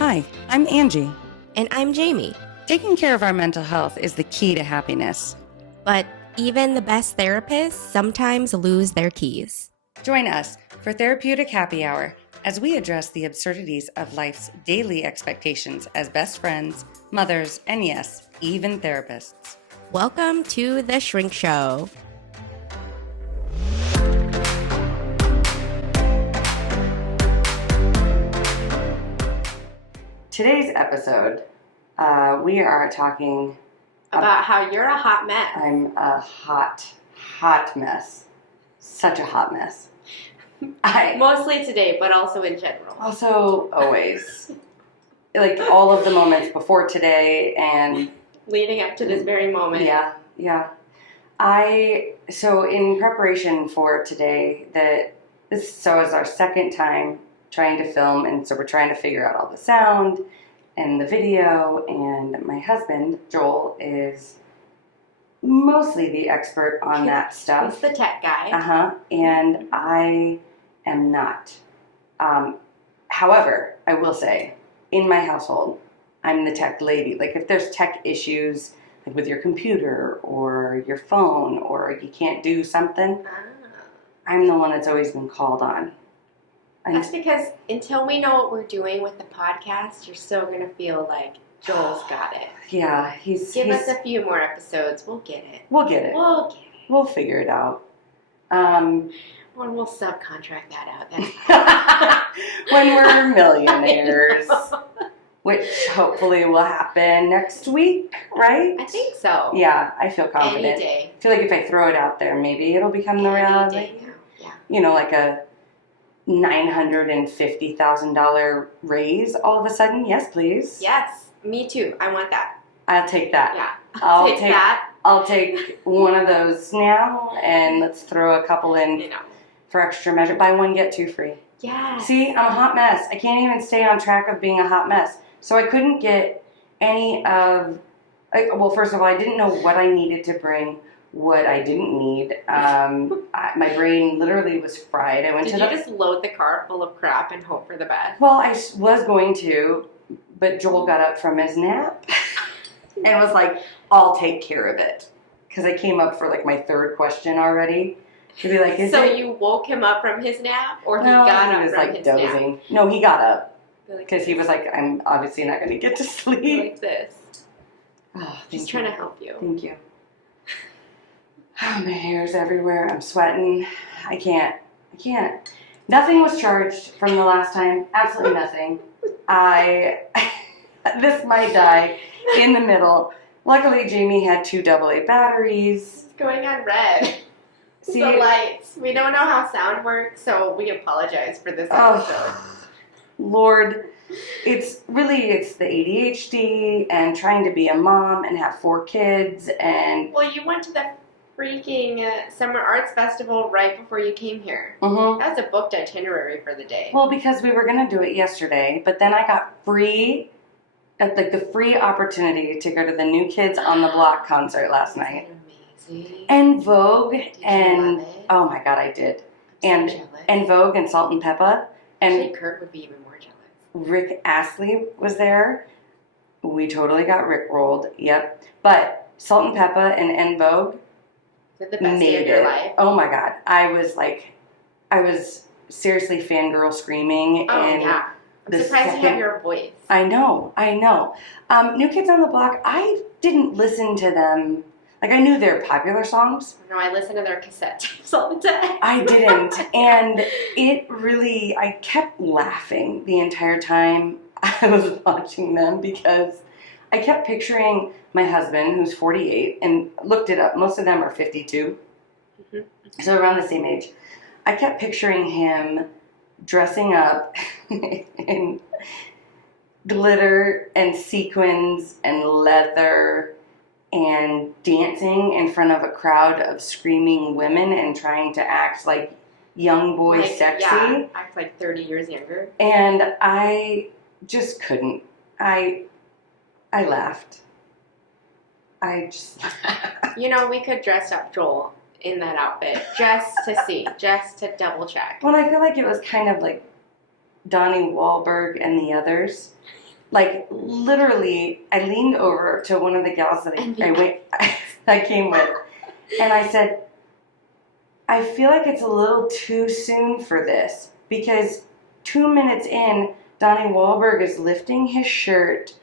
Hi, I'm Angee. And I'm Jaime. Taking care of our mental health is the key to happiness. But even the best therapists sometimes lose their keys. Join us for Therapeutic Happy Hour as we address the absurdities of life's daily expectations as best friends, mothers, and yes, even therapists. Welcome to The Shrink Show. Today's episode, we are talking About how you're a hot mess. I'm a hot mess. Such a hot mess. Mostly today, but also in general. Also, always. Like all of the moments before today and Leading up to this very moment. Yeah. So in preparation for today, this is our second time trying to film, and so we're trying to figure out all the sound and the video, and my husband, Joel, is mostly the expert on that stuff. He's the tech guy. And I am not. However, I will say, in my household, I'm the tech lady. Like if there's tech issues, like with your computer or your phone, or you can't do something, I'm the one that's always been called on. That's because until we know what we're doing with the podcast, you're still going to feel like Joel's got it. Yeah, Give us a few more episodes. We'll get it. We'll get it. We'll figure it out. Or we'll subcontract that out. When we're millionaires. Which hopefully will happen next week, right? I think so. Yeah, I feel confident. Any day. I feel like if I throw it out there, maybe it'll become the reality. Any day now. Yeah. You know, like a $950,000 raise all of a sudden. Yes, please. Yes, me too. I want that. I'll take that. Yeah, I'll take that. I'll take one of those now, and let's throw a couple in for extra measure. Buy one, get two free. Yeah. See, I'm a hot mess. I can't even stay on track of being a hot mess. So I couldn't get any of. Well, first of all, I didn't know what I needed to bring. What I didn't need. My brain literally was fried. Did you just load the car full of crap and hope for the best? Well, I was going to, but Joel got up from his nap and was like, I'll take care of it. Because I came up for like my third question already. To be like, you woke him up from his nap? Or he got up was from like his dozing. nap? No, he got up. Like because he was like, I'm obviously not going to get to sleep. Like this. Oh, Just trying to help you. Thank you. Oh, my hair's everywhere. I'm sweating. I can't. Nothing was charged from the last time. Absolutely nothing. This might die in the middle. Luckily, Jaime had 2 AA batteries. It's going on red. See, the lights. We don't know how sound works, so we apologize for this episode. Oh, Lord. It's the ADHD and trying to be a mom and have 4 kids and... Well, you went to the freaking Summer Arts Festival right before you came here. Mm-hmm. That's a booked itinerary for the day. Well, because we were going to do it yesterday, but then I got the free opportunity to go to the New Kids on the Block concert last night. Amazing. And Vogue Did you and... love it? Oh my God, I did. I'm so jealous. And Vogue and Salt and Pepa. And Actually, Kurt would be even more jealous. Rick Astley was there. We totally got Rickrolled. Yep. But Salt and Pepa and En Vogue Is it the best day of your life? Oh my God. I was seriously fangirl screaming. Oh, yeah. I'm surprised you have your voice. I know. New Kids on the Block, I didn't listen to them. Like, I knew their popular songs. No, I listen to their cassette tapes all the time. I didn't. And I kept laughing the entire time I was watching them because I kept picturing my husband, who's 48, and looked it up. Most of them are 52. Mm-hmm. So around the same age. I kept picturing him dressing up in glitter and sequins and leather and dancing in front of a crowd of screaming women and trying to act like young boy sexy. Yeah, act like 30 years younger. And I just couldn't. I laughed. We could dress up Joel in that outfit just to see, just to double check. Well, I feel like it was kind of like Donnie Wahlberg and the others. Like, literally, I leaned over to one of the gals that I came with, and I said, I feel like it's a little too soon for this, because 2 minutes in, Donnie Wahlberg is lifting his shirt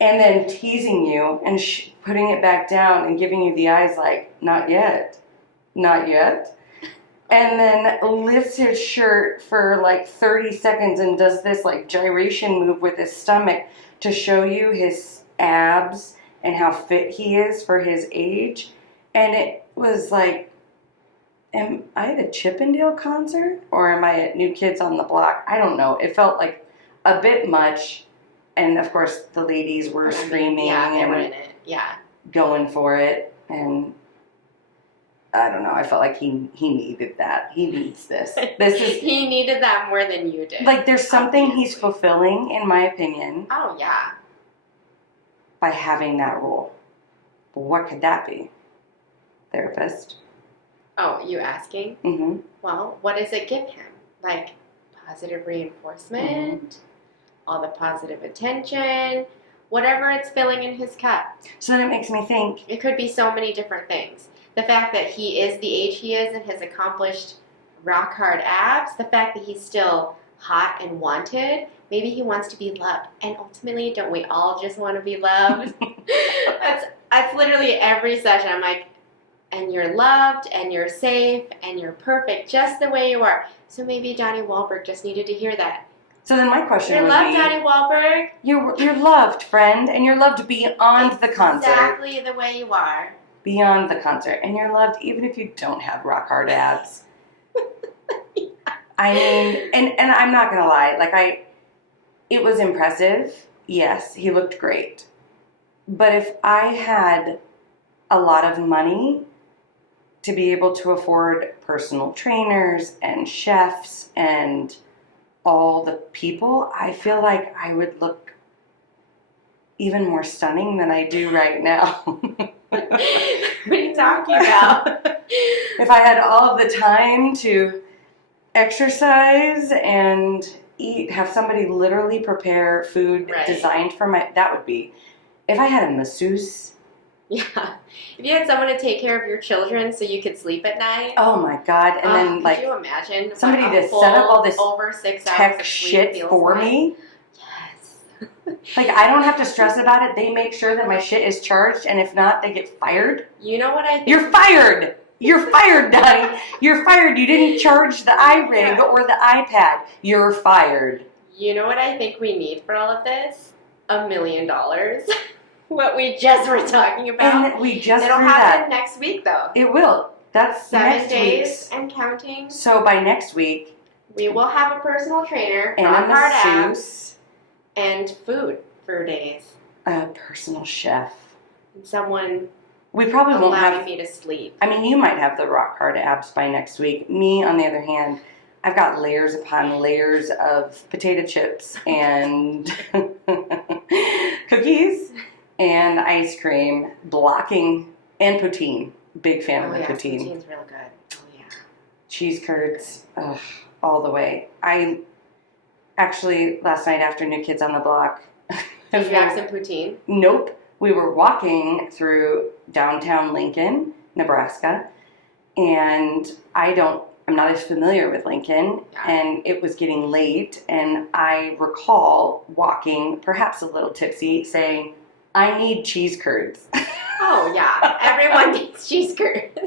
and then teasing you and putting it back down and giving you the eyes like, not yet, not yet. And then lifts his shirt for like 30 seconds and does this like gyration move with his stomach to show you his abs and how fit he is for his age. And it was like, am I at a Chippendale concert or am I at New Kids on the Block? I don't know. It felt like a bit much. And of course, the ladies were screaming they and were in it. Yeah. going for it. And I don't know. I felt like he needed that. He needs this. He needed that more than you did. Like, there's something he's fulfilling, in my opinion. Oh, yeah. By having that role. But what could that be? Therapist. Oh, you asking? Mm-hmm. Well, what does it give him? Like, positive reinforcement, all the positive attention, whatever it's filling in his cup. So then it makes me think. It could be so many different things. The fact that he is the age he is and has accomplished rock hard abs, the fact that he's still hot and wanted, maybe he wants to be loved. And ultimately, don't we all just want to be loved? That's literally every session. I'm like, and you're loved, and you're safe, and you're perfect just the way you are. So maybe Donnie Wahlberg just needed to hear that. So then my question You're would loved, be, Donnie Wahlberg. You're loved, friend, and you're loved beyond the concert. Exactly the way you are. Beyond the concert. And you're loved even if you don't have rock hard abs. I mean, and I'm not going to lie, like it was impressive. Yes, he looked great. But if I had a lot of money to be able to afford personal trainers and chefs and all the people, I feel like I would look even more stunning than I do right now. What are you talking about? If I had all of the time to exercise and eat, have somebody literally prepare food designed for that would be. If I had a masseuse. Yeah. If you had someone to take care of your children so you could sleep at night. Oh my God. And then like, could you imagine somebody to set up all this over 6 hours tech of shit sleep for like? me? Yes. Like, I don't have to stress about it. They make sure that my shit is charged, and if not, they get fired. You know what I think? You're fired! You're fired, Donnie! You're fired. You didn't charge the iRig or the iPad. You're fired. You know what I think we need for all of this? $1 million. What we just were talking about. And we just It'll threw happen next week, though. It will. That's 7 next days week's. and counting. So by next week. We will have a personal trainer, and a masseuse. And food for days. A personal chef. And someone we probably won't allowing me to sleep. I mean, you might have the rock hard abs by next week. Me, on the other hand, I've got layers upon layers of potato chips and cookies and ice cream, blocking, and poutine. Big fan of the poutine. Poutine's real good. Oh, yeah. Cheese curds, all the way. I actually, last night after New Kids on the Block. Did you have some poutine? Nope. We were walking through downtown Lincoln, Nebraska, and I'm not as familiar with Lincoln, and it was getting late, and I recall walking, perhaps a little tipsy, saying, I need cheese curds. Oh, yeah. Everyone needs cheese curds.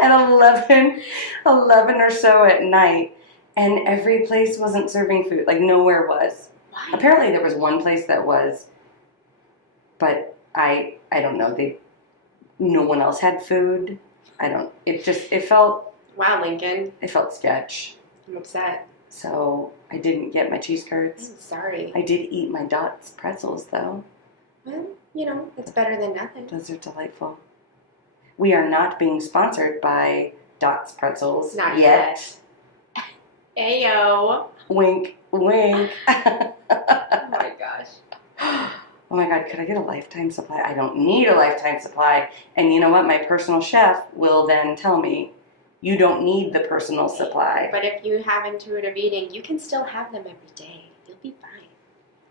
At 11 or so at night, and every place wasn't serving food. Like, nowhere was. Why? Apparently there was one place that was, but I don't know. No one else had food. It felt... Wow, Lincoln. It felt sketch. I'm upset. So I didn't get my cheese curds. I'm sorry. I did eat my Dots pretzels, though. Well, it's better than nothing. Those are delightful. We are not being sponsored by Dots pretzels not yet. Ayo. Wink, wink. Oh my gosh. Oh my God, could I get a lifetime supply? I don't need a lifetime supply. And you know what? My personal chef will then tell me, you don't need the personal supply. But if you have intuitive eating, you can still have them every day. You'll be fine.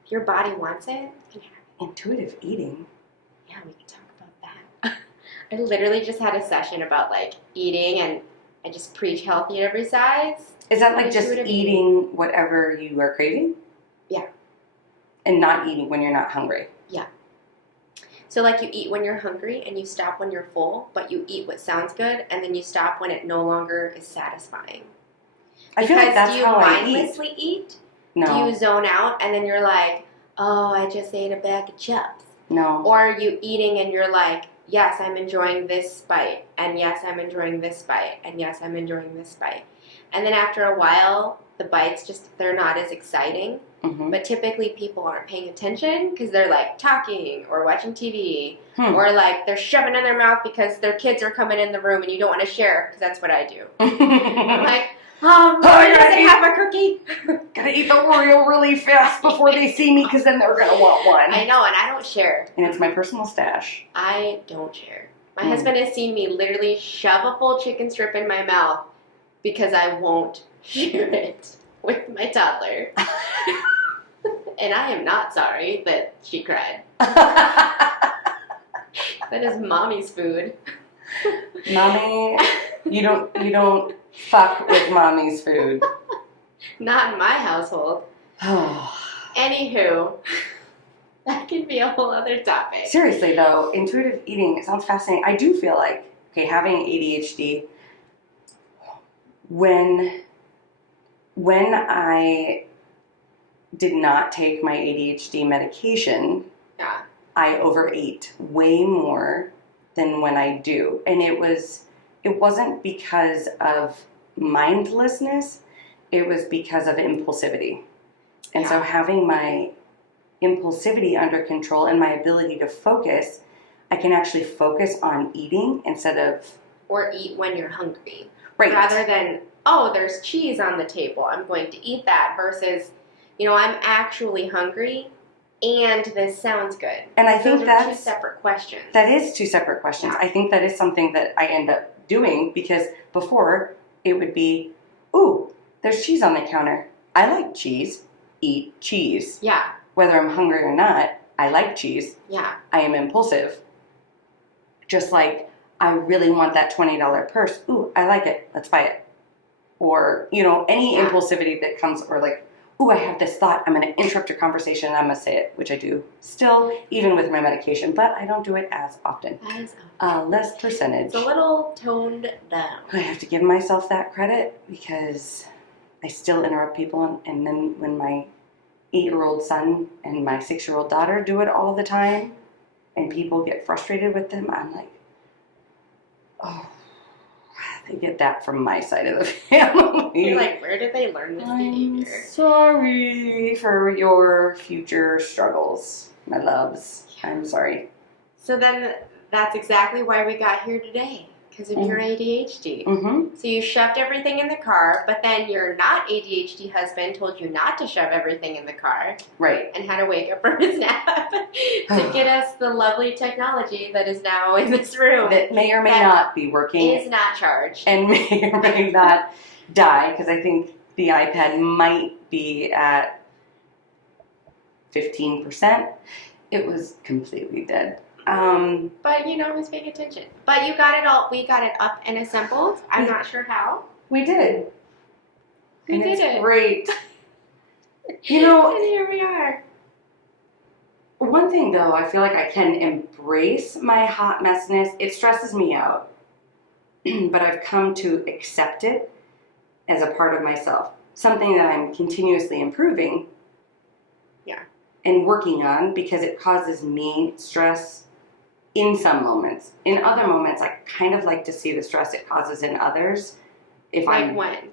If your body wants it, you can have it. Intuitive eating. Yeah, we can talk about that. I literally just had a session about like eating, and I just preach healthy at every size. Is that like just Intuitive eating whatever you are craving? Yeah. And not eating when you're not hungry? Yeah. So like you eat when you're hungry and you stop when you're full, but you eat what sounds good and then you stop when it no longer is satisfying. I feel like that's do you how I eat. mindlessly eat? No. Do you zone out and then you're like, oh, I just ate a bag of chips? No. Or are you eating and you're like, yes, I'm enjoying this bite, and yes, I'm enjoying this bite, and yes, I'm enjoying this bite. And then after a while, the bites just, they're not as exciting. Mm-hmm. But typically people aren't paying attention because they're like talking or watching TV or like they're shoving in their mouth because their kids are coming in the room and you don't want to share, because that's what I do. I'm like, does it have a cookie? Gotta eat the Oreo really fast before they see me, because then they're gonna want one. I know, and I don't share. And it's my personal stash. I don't share. My husband has seen me literally shove a full chicken strip in my mouth because I won't share it with my toddler. And I am not sorry that she cried. That is mommy's food. Mommy, you don't fuck with mommy's food. Not in my household. Anywho, that can be a whole other topic. Seriously though, intuitive eating, it sounds fascinating. I do feel like, okay, having ADHD, when I did not take my ADHD medication, Yeah. I overate way more than when I do. And it wasn't because of mindlessness, it was because of impulsivity. And so having my impulsivity under control and my ability to focus, I can actually focus on eating instead of... Or eat when you're hungry. Right. Rather than, oh, there's cheese on the table, I'm going to eat that, versus, you know, I'm actually hungry and this sounds good. And I think that's... two separate questions. That is two separate questions. Yeah. I think that is something that I end up doing, because before it would be, ooh, there's cheese on the counter. I like cheese. Eat cheese. Yeah. Whether I'm hungry or not, I like cheese. Yeah. I am impulsive. Just like, I really want that $20 purse. Ooh, I like it. Let's buy it. Or, you know, any impulsivity that comes, or like, ooh, I have this thought. I'm going to interrupt your conversation and I'm going to say it, which I do still, even with my medication, but I don't do it as often. Less percentage. It's a little toned down. I have to give myself that credit, because I still interrupt people, and then when my 8-year-old son and my 6-year-old daughter do it all the time, and people get frustrated with them, I'm like, oh, they get that from my side of the family. You're like, where did they learn this behavior? I'm sorry for your future struggles, my loves. I'm sorry. So then that's exactly why we got here today, because of your ADHD. Mm-hmm. So you shoved everything in the car, but then your not ADHD husband told you not to shove everything in the car. Right. And had to wake up from his nap to get us the lovely technology that is now in this room. That may or may not be working. Is not charged. And may or may not die, because I think the iPad might be at 15%. It was completely dead. But you know who's paying attention. But you got it all. We got it up and assembled. I'm not sure how. We did. We did it's it. Great. You know, And here we are. one thing though, I feel like I can embrace my hot messiness. It stresses me out, but I've come to accept it as a part of myself. Something that I'm continuously improving. Yeah. And working on, because it causes me stress in some moments. In other moments, I kind of like to see the stress it causes in others. If Like when?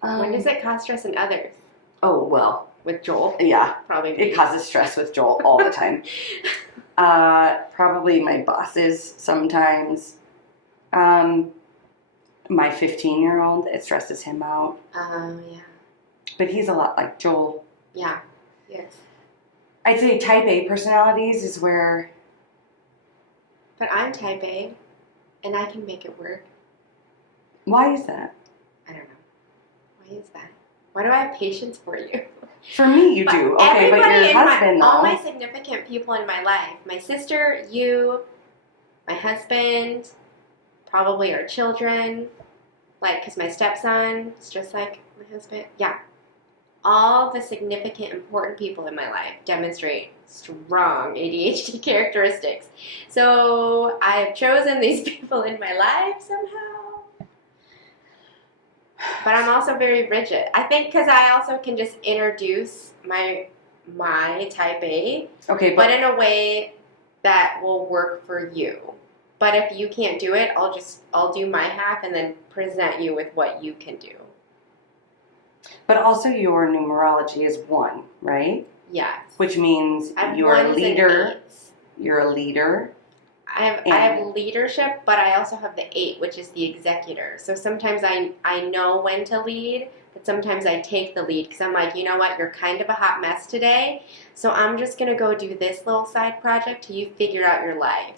When does it cause stress in others? Oh, well. With Joel? Yeah. Probably. It causes stress with Joel all the time. Probably my bosses sometimes. My 15-year-old, it stresses him out. Oh, yeah. But he's a lot like Joel. Yeah. Yes. I'd say type A personalities is where... But I'm type A, and I can make it work. Why is that? I don't know. Why is that? Why do I have patience for you? For me, you do. Okay, but husband, all though. my significant people in my life, my sister, you, my husband, probably our children, like, because my stepson is just like my husband. Yeah. All the significant, important people in my life demonstrate strong ADHD characteristics. So I have chosen these people in my life somehow. But I'm also very rigid. I think because I also can just introduce my type A, Okay, but in a way that will work for you. But if you can't do it, I'll do my half and then present you with what you can do. but also your numerology is 1, right? Yes. Which means I have you're a ones and leader. eights. You're a leader. I have leadership, but I also have the 8, which is the executor. So sometimes I know when to lead, but sometimes I take the lead because I'm like, you know what, you're kind of a hot mess today, so I'm just going to go do this little side project till you figure out your life.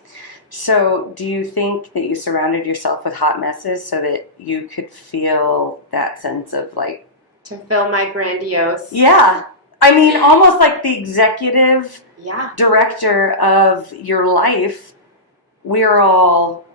So do you think that you surrounded yourself with hot messes so that you could feel that sense of like... To fill my grandiose... Yeah. I mean, almost like the executive director of your life. We're all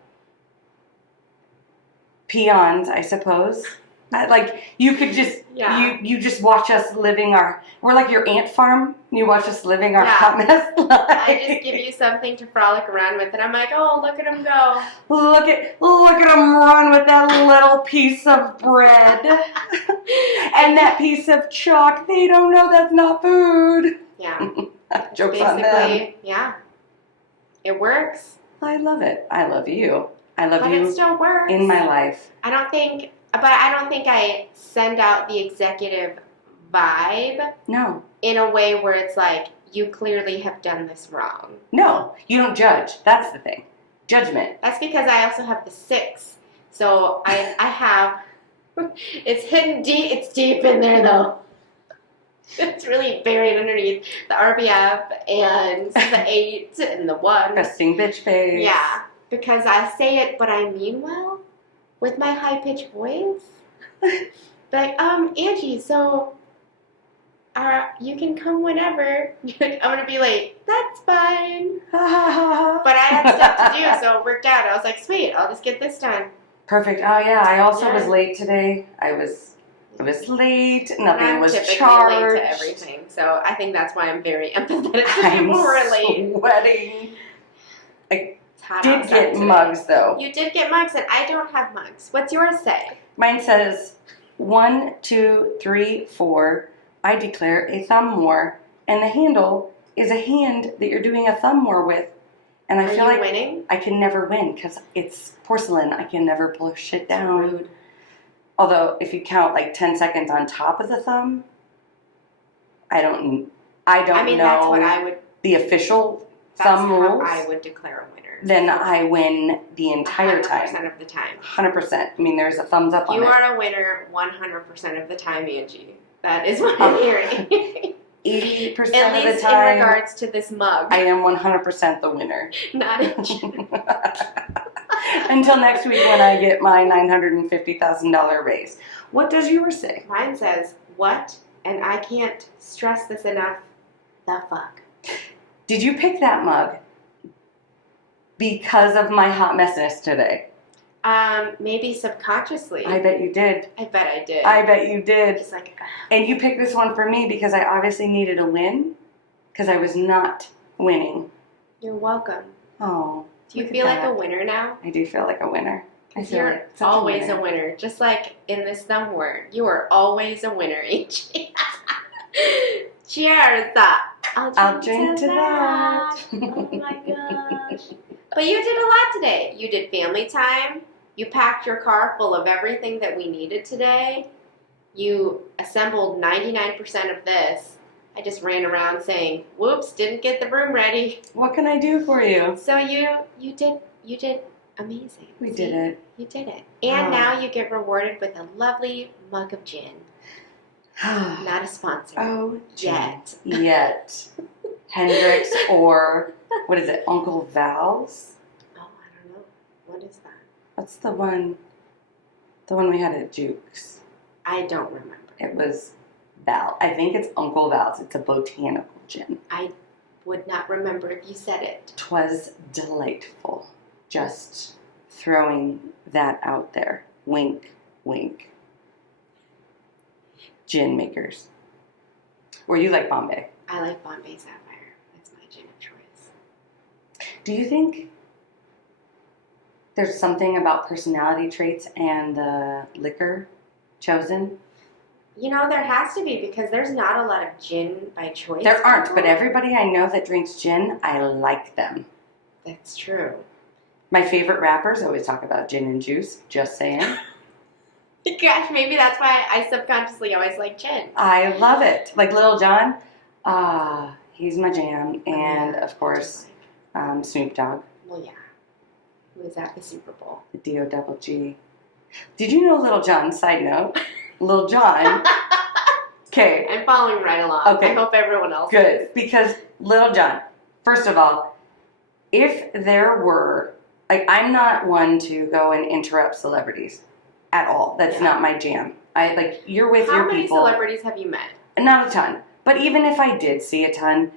peons, I suppose. Like, you could just, you just watch us living we're like your ant farm. You watch us living our hot mess life. I just give you something to frolic around with, and I'm like, oh, look at him go. Look at him run with that little piece of bread. And that piece of chalk. They don't know that's not food. Yeah. Joke's on them. Yeah. It works. I love it. I love you. I love you. But it still works. In my life. I don't think I send out the executive vibe. No. In a way where it's like, you clearly have done this wrong. No. You don't judge. That's the thing. Judgment. That's because I also have the 6. So I have, it's hidden deep, it's deep in there though. It's really buried underneath the RBF and the 8 and the 1. Resting bitch face. Yeah, because I say it, but I mean well with my high-pitched voice. Like, Angee, so you can come whenever. I'm going to be like, that's fine. But I had stuff to do, so it worked out. I was like, sweet, I'll just get this done. Perfect. Oh, yeah, I also was late today. I was late. Nothing was charged. I'm late to everything, so I think that's why I'm very empathetic to people who are late. Sweating. I hot did get today. mugs, though. You did get mugs, and I don't have mugs. What's yours say? Mine says 1, 2, 3, 4. I declare a thumb war, and the handle is a hand that you're doing a thumb war with. And I feel like winning? I can never win because it's porcelain. I can never push it down. Rude. Although if you count like 10 seconds on top of the thumb, I don't know. That's what I would. The official thumb rules. I would declare a winner. Then I win the entire 100% time. of the time. 100%. I mean, there's a thumbs up on it. You are a winner 100% of the time, Angee. That is what I'm hearing. 80% of the time. At least in regards to this mug. I am 100% the winner. Not in Until next week when I get my $950,000 raise. What does yours say? Mine says, what? And I can't stress this enough. The fuck. Did you pick that mug because of my hot messiness today? Maybe subconsciously. I bet you did. I bet I did. I bet you did. Just like, and you picked this one for me because I obviously needed a win because I was not winning. You're welcome. Oh. Do you feel like a winner now? I do feel like a winner. I feel You're like always a winner. Just like in this thumb word. You are always a winner, Angee. Cheers. I'll drink to that. Oh my gosh. But you did a lot today. You did family time. You packed your car full of everything that we needed today. You assembled 99% of this. I just ran around saying, whoops, didn't get the room ready. What can I do for you? So you did amazing. We did it. You did it. And now you get rewarded with a lovely mug of gin. Not a sponsor. Oh, yet. Yet. Hendrix or, what is it, Uncle Val's? Oh, I don't know. What is that? What's the one we had at Duke's? I don't remember. It was Val. I think it's Uncle Val's. It's a botanical gin. I would not remember if you said it. 'Twas delightful. Just throwing that out there. Wink, wink. Gin makers. Or you like Bombay? I like Bombay Sapphire. That's my gin of choice. Do you think there's something about personality traits and the liquor chosen? You know, there has to be because there's not a lot of gin by choice. There aren't, but everybody I know that drinks gin, I like them. That's true. My favorite rappers always talk about gin and juice, just saying. Gosh, maybe that's why I subconsciously always like gin. I love it. Like Lil Jon, he's my jam. And, of course, Snoop Dogg. Well, yeah. Who was at the Super Bowl? The D-O-double-G. Did you know Lil Jon, side note, Lil Jon, okay. I'm following right along. Okay. I hope everyone else Good, is. because Lil Jon, first of all, if there were, like, I'm not one to go and interrupt celebrities at all. That's not my jam. You're with your people. How many celebrities have you met? Not a ton. But even if I did see a ton,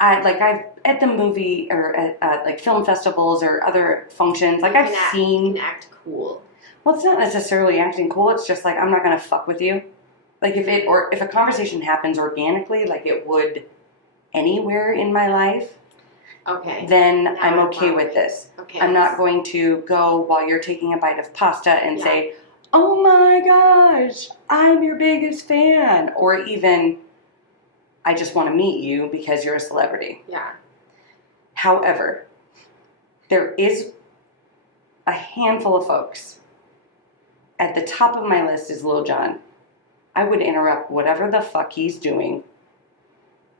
I've at the movie or at like film festivals or other functions, like I've seen. You can act cool. Well, it's not necessarily acting cool. It's just like I'm not gonna fuck with you. Like if a conversation happens organically, like it would anywhere in my life, okay, then now I'm okay with this. Okay, I'm not going to go while you're taking a bite of pasta and say, "Oh my gosh, I'm your biggest fan," or even, "I just want to meet you because you're a celebrity." Yeah. However, there is a handful of folks. At the top of my list is Lil Jon. I would interrupt whatever the fuck he's doing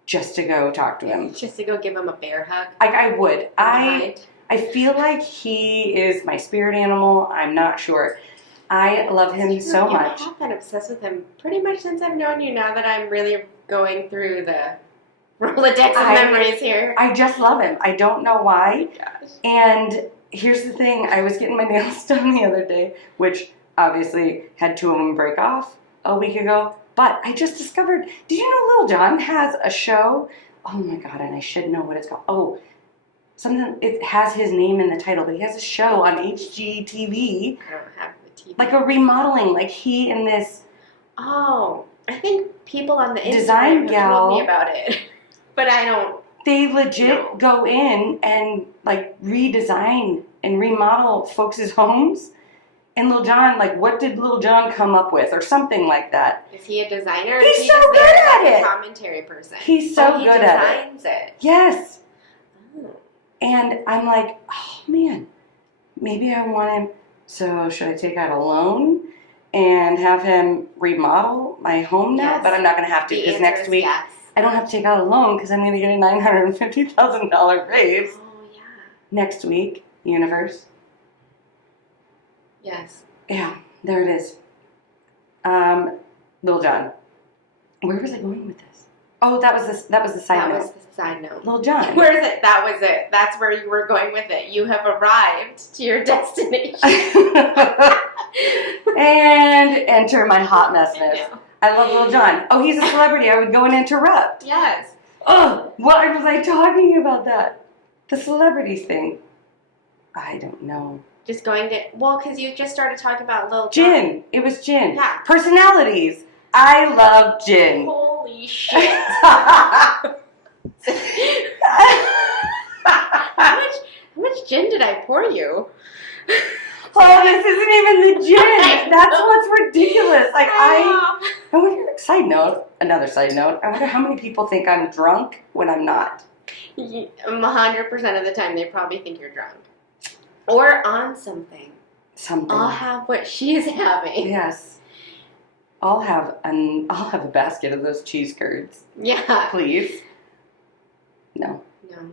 just to go talk to him. Just to go give him a bear hug? I would. I feel like he is my spirit animal. I'm not sure. I love him so much. I've been obsessed with him pretty much since I've known you, now that I'm really going through the Rolodex of memories here. I just love him. I don't know why. Oh my gosh. And here's the thing. I was getting my nails done the other day, which obviously had two of them break off a week ago. But I just discovered, did you know Lil Jon has a show? Oh my God, and I should know what it's called. Oh, it has his name in the title, but he has a show on HGTV. I don't have the TV. Like a remodeling, like he and this. Oh, I think people on the design Instagram gal have told me about it. But I don't. They legit go in and like redesign and remodel folks' homes. And Lil Jon, like, what did Lil Jon come up with, or something like that? Is he a designer? He's so good at it. A commentary person. He's so good at it. He designs it. Yes. Oh. And I'm like, oh man, maybe I want him. So should I take out a loan and have him remodel my home now? Yes. But I'm not going to have to, because next week I don't have to take out a loan because I'm going to get a $950,000 raise. Oh yeah. Next week, universe. Yes. Yeah, there it is. Lil Jon. Where was I going with this? Oh, that was the side That note. was the side note. Lil Jon. Where is it? That was it. That's where you were going with it. You have arrived to your destination. And enter my hot messness. I love Lil Jon. Oh, he's a celebrity. I would go and interrupt. Yes. Oh, why was I talking about that? The celebrities thing. I don't know. Just going to, well, because you just started talking about Lil Jon. Gin. It was gin. Yeah. Personalities. I love gin. Holy shit. How much gin did I pour you? Oh, this isn't even the gin. That's what's ridiculous. Like I wonder, another side note, I wonder how many people think I'm drunk when I'm not. 100% of the time they probably think you're drunk. Or on something. I'll have what she's having. Yes. I'll have a basket of those cheese curds. Yeah. Please. No. No.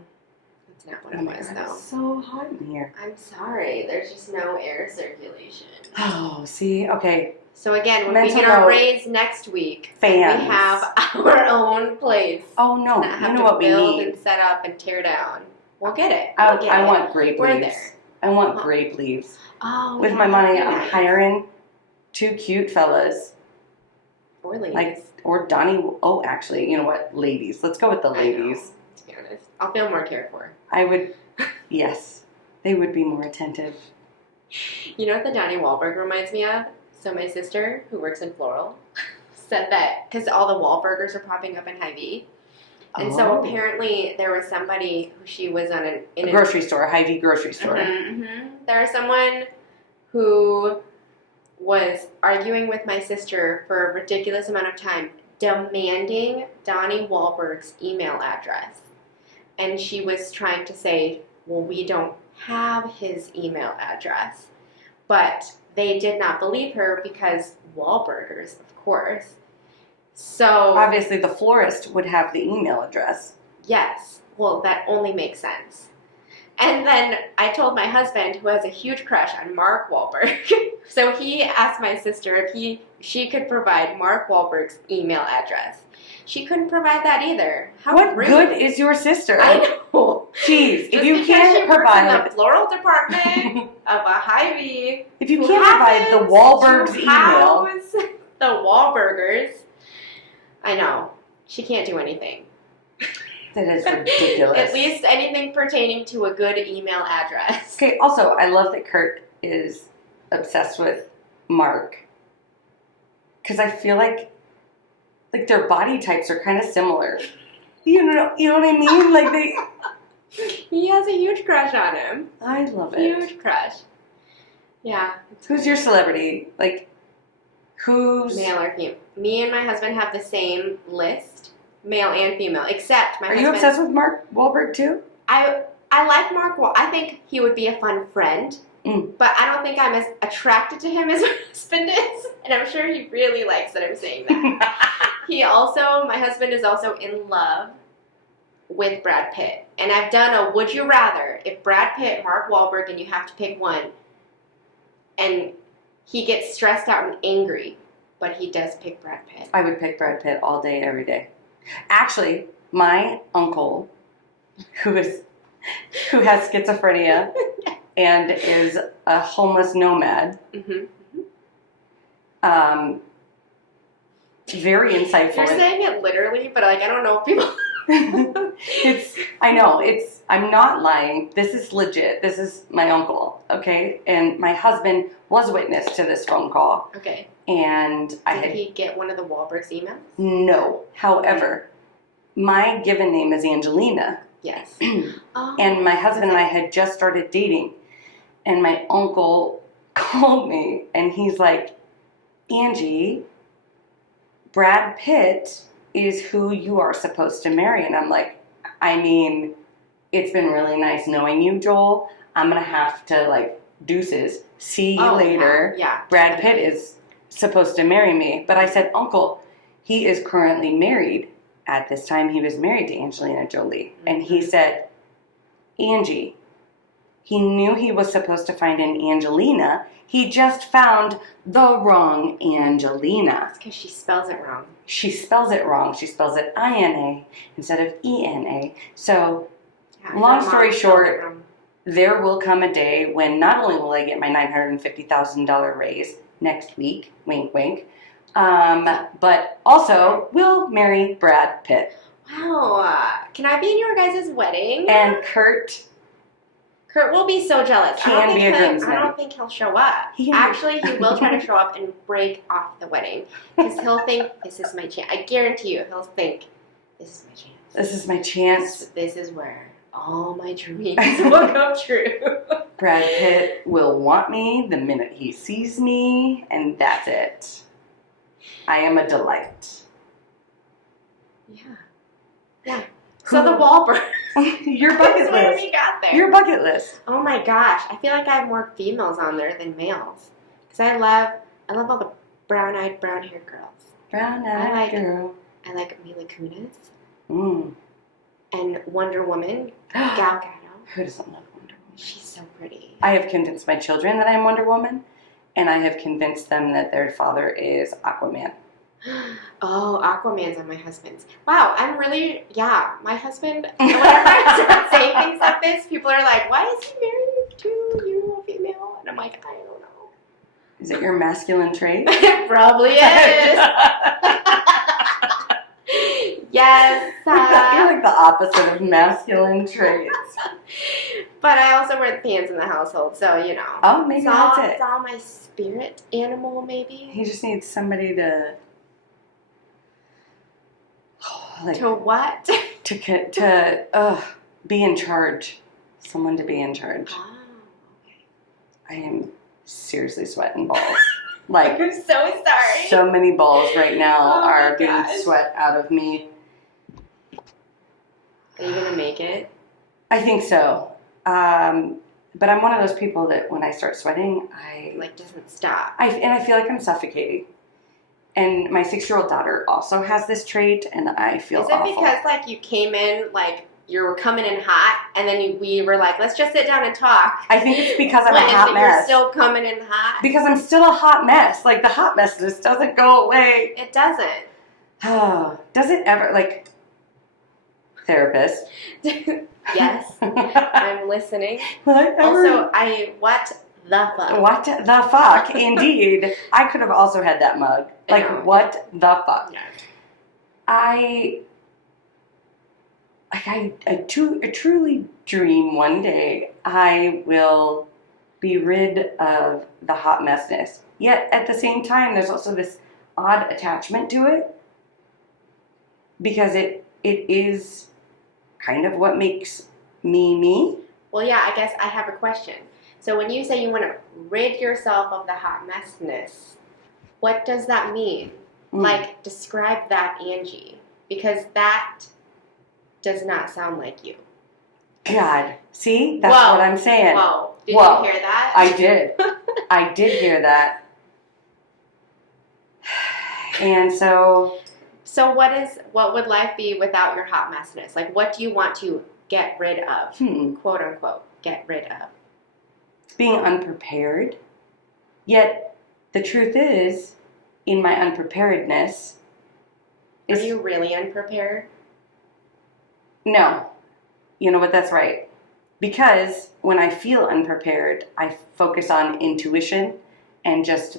That's not what it was, though. It's so hot in here. I'm sorry. There's just no air circulation. Oh, see? Okay. So again, when Mental we get our note. raise next week, Fans. we have our own place. Oh, no. Not have You know to what we build need. and set up and tear down. We'll get it. I want grape We're leaves. there. I want grape leaves. Oh, With my money, I'm hiring 2 cute fellas. 4 ladies. Like, or Donnie. Oh, actually, you know what? Ladies. Let's go with the ladies. I know, to be honest. I'll feel more cared for. I would, yes. They would be more attentive. You know what the Donnie Wahlberg reminds me of? So my sister, who works in floral, said that because all the Wahlburgers are popping up in Hy-Vee. And so apparently there was somebody who she was on in a grocery store, a Hy-Vee grocery store. There was someone who was arguing with my sister for a ridiculous amount of time, demanding Donnie Wahlberg's email address. And she was trying to say, well, we don't have his email address. But they did not believe her because Wahlburgers, of course. So obviously the florist would have the email address. Yes. Well, that only makes sense. And then I told my husband, who has a huge crush on Mark Wahlberg, so he asked my sister if she could provide Mark Wahlberg's email address. She couldn't provide that either. How what rude. Good is your sister? I know. Jeez, if you can't provide in the floral department of a Hy-Vee, if you can't provide the Wahlberg's email, the Wahlburgers, I know she can't do anything. That is ridiculous. At least anything pertaining to a good email address. Okay, also, I love that Kurt is obsessed with Mark. Because I feel like their body types are kind of similar. You know what I mean? Like they... He has a huge crush on him. I love it. Huge crush. Yeah. Who's your celebrity? Like, who's... Male or female? Me and my husband have the same list. Male and female, except my husband... Are you obsessed with Mark Wahlberg too? I like Mark Wahlberg. I think he would be a fun friend, but I don't think I'm as attracted to him as my husband is, and I'm sure he really likes that I'm saying that. My husband is also in love with Brad Pitt, and I've done a would you rather, if Brad Pitt, Mark Wahlberg, and you have to pick one, and he gets stressed out and angry, but he does pick Brad Pitt. I would pick Brad Pitt all day, every day. Actually, my uncle, who has schizophrenia and is a homeless nomad, very insightful. You're saying it literally, but I don't know if people... I'm not lying. This is legit. This is my uncle, okay? And my husband was witness to this phone call. Okay. And Did he get one of the Wahlberg's emails? No. However, my given name is Angelina. Yes. And my husband and I had just started dating. And my uncle called me and he's like, Angee, Brad Pitt is who you are supposed to marry. And I'm like, I mean, it's been really nice knowing you, Joel. I'm going to have to, deuces. See you later. Yeah. Brad Pitt is supposed to marry me. But I said, Uncle, he is currently married. At this time, he was married to Angelina Jolie. And he said, Angee, he knew he was supposed to find an Angelina. He just found the wrong Angelina. It's because she spells it wrong. She spells it wrong. She spells it I-N-A instead of E-N-A. So, long story short, there will come a day when not only will I get my $950,000 raise next week, wink, wink, but also we'll marry Brad Pitt. Wow. Can I be in your guys' wedding? And Kurt will be so jealous. I don't think he'll show up. Actually, he will try to show up and break off the wedding. Because he'll think, this is my chance. I guarantee you, he'll think, this is my chance. This is my chance. This is where all my dreams will come true. Brad Pitt will want me the minute he sees me, and that's it. I am a delight. Yeah. So the Wahlberg. Your bucket list. We got there. Your bucket list. Oh my gosh. I feel like I have more females on there than males. Because I love all the brown-eyed, brown-haired girls. Brown-eyed girl. I like Mila Kunis. Mm. And Wonder Woman. Gal Gadot. Who doesn't love Wonder Woman? She's so pretty. I have convinced my children that I'm Wonder Woman. And I have convinced them that their father is Aquaman. Oh, Aquaman's on my husband's. Wow, my husband, whenever I start saying things like this, people are like, why is he married to you, a female? And I'm like, I don't know. Is it your masculine trait? It probably is. Yes. You're like the opposite of masculine traits. But I also wear the pants in the household, so you know. Oh, maybe that's it. It's all my spirit animal, maybe. He just needs somebody to. Like, to what? To be in charge. Someone to be in charge. Oh, okay. I am seriously sweating balls. Like, I'm so sorry. so many balls right now Oh my are being gosh. sweat out of me. Are you gonna make it? I think so. But I'm one of those people that when I start sweating, Like doesn't stop. I feel like I'm suffocating. And my 6-year-old daughter also has this trait, and I feel Is it awful. because like you came in like you were coming in hot, and then we were like, let's just sit down and talk. I think it's because I'm a When hot mess. You're still coming in hot. Because I'm still a hot mess. Like, the hot mess just doesn't go away. It doesn't. Does it ever, like, therapist? Yes, I'm listening. What Also, what the fuck? What the fuck? Indeed. I could have also had that mug. Like, I know. what the fuck? Yeah. I truly dream one day I will be rid of the hot messness. Yet at the same time, there's also this odd attachment to it because it is kind of what makes me me. Well, yeah, I guess I have a question. So when you say you want to rid yourself of the hot messness, what does that mean? Like, describe that, Angee, because that does not sound like you. God, see? That's Whoa. what I'm saying. Whoa. Did Whoa. you hear that? I did. I did hear that. And so... So what would life be without your hot messness? Like, what do you want to get rid of? Quote, unquote, get rid of. Being unprepared. Yet, the truth is, in my unpreparedness... Are you really unprepared? No. You know what? That's right. Because when I feel unprepared, I focus on intuition and just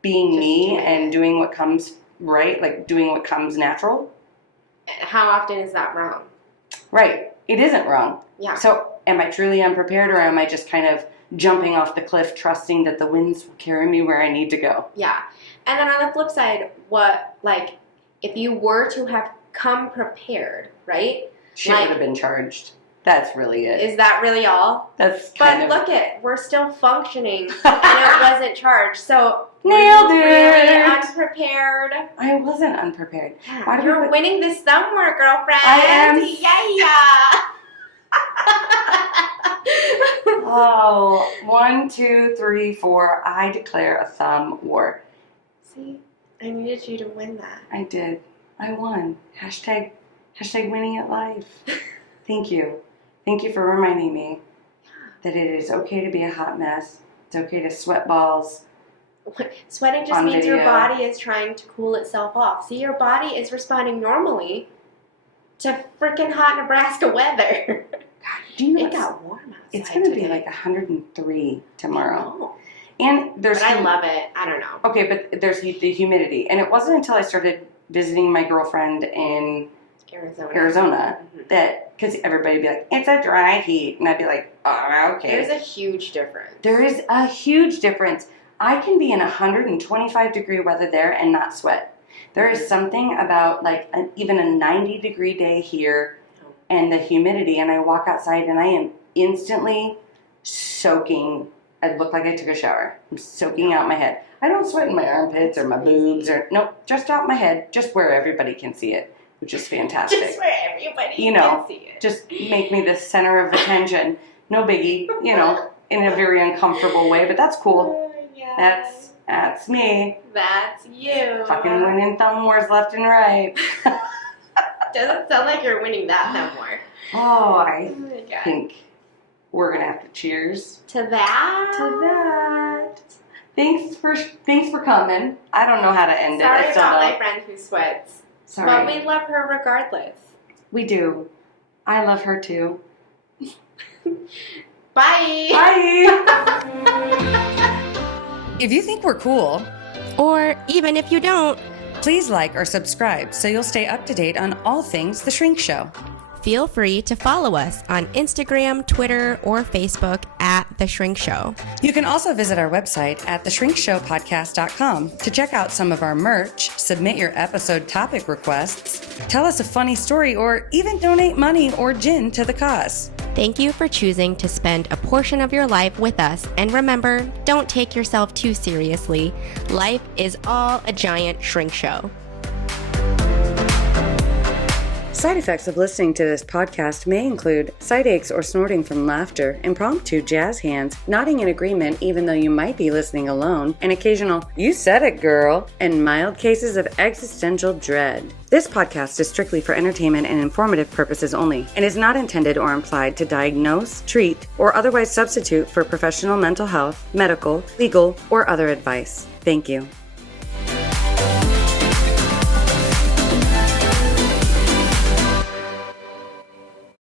being me and doing what comes right, like doing what comes natural. How often is that wrong? Right. It isn't wrong. Yeah. So am I truly unprepared, or am I just kind of jumping off the cliff, trusting that the winds will carry me where I need to go? Yeah. And then on the flip side, if you were to have come prepared, right? Shit would have been charged. That's really it. Is that really all? That's But kind of... look we're still functioning, and it wasn't charged. So Nailed were you it! really unprepared? I wasn't unprepared. Yeah, you're winning this somewhere, girlfriend. I am. Yeah. Oh, 1, 2, 3, 4. I declare a thumb war. See, I needed you to win that. I did. I won. Hashtag winning at life. Thank you. Thank you for reminding me that it is okay to be a hot mess. It's okay to sweat balls. Sweating just On means your video. body is trying to cool itself off. See, your body is responding normally to freaking hot Nebraska weather. God, do you know It got warm outside. it's going to be today. like 103 tomorrow. I know. And there's... But I love it. I don't know. Okay, but there's the humidity. And it wasn't until I started visiting my girlfriend in Arizona that, because everybody would be like, it's a dry heat. And I'd be like, oh, okay. There's a huge difference. There is a huge difference. I can be in 125 degree weather there and not sweat. There is something about like even a 90 degree day here and the humidity, and I walk outside and I am instantly soaking. I look like I took a shower. I'm soaking out my head. I don't sweat in my armpits or my boobs nope, just out my head, just where everybody can see it, which is fantastic. Just where everybody You know, can see it. just make me the center of attention. No biggie, in a very uncomfortable way, but that's cool. Oh, yeah. That's me. That's you. Fucking winning thumb wars left and right. Doesn't sound like you're winning that no more. Oh, I Oh my God. think we're gonna have to cheers To that. to that. Thanks for coming. I don't know how to end Sorry it. I still about my don't. friend who sweats. Sorry. But we love her regardless. We do. I love her too. Bye. Bye. If you think we're cool, or even if you don't, please like or subscribe so you'll stay up to date on all things The Shrink Show. Feel free to follow us on Instagram, Twitter, or Facebook at The Shrink Show. You can also visit our website at theshrinkshowpodcast.com to check out some of our merch, submit your episode topic requests, tell us a funny story, or even donate money or gin to the cause. Thank you for choosing to spend a portion of your life with us. And remember, don't take yourself too seriously. Life is all a giant shrink show. Side effects of listening to this podcast may include side aches or snorting from laughter, impromptu jazz hands, nodding in agreement even though you might be listening alone, an occasional "you said it, girl," and mild cases of existential dread. This podcast is strictly for entertainment and informative purposes only and is not intended or implied to diagnose, treat, or otherwise substitute for professional mental health, medical, legal, or other advice. Thank you.